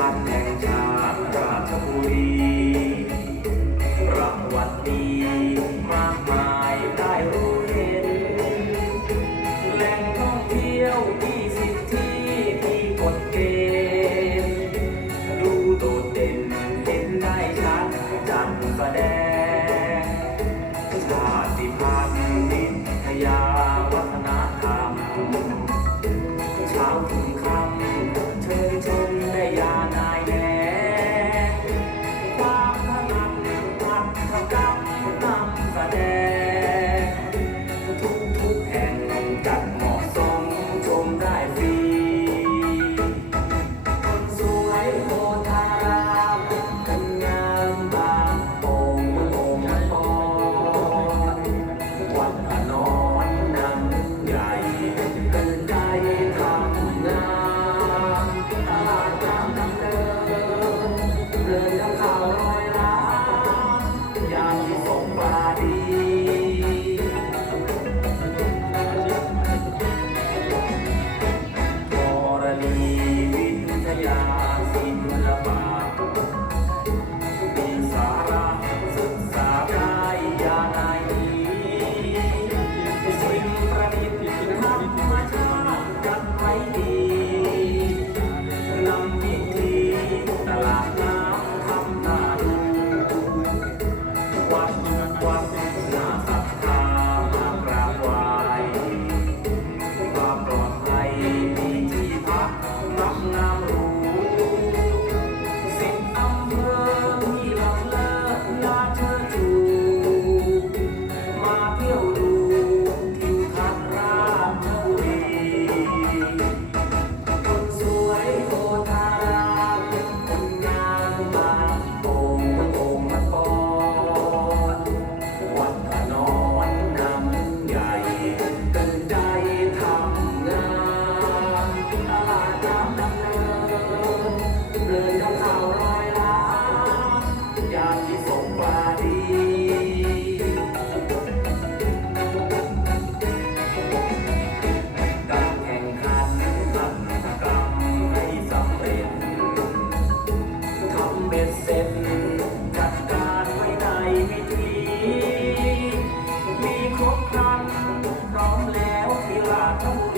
พันแห่งชาติราชบุรีรางวัลดีมากมายได้รู้เห็น แหล่งท่องเที่ยวมีสิทธิที่กฎเกณฑ์ดูโดดเด่นเห็นได้ชัดจัดแสดงชาติพันธุ์นิทยา เบ็ดเสร็จจัดการไว้ในวิธีมีครบครันพร้อมแล้วที่ลาดู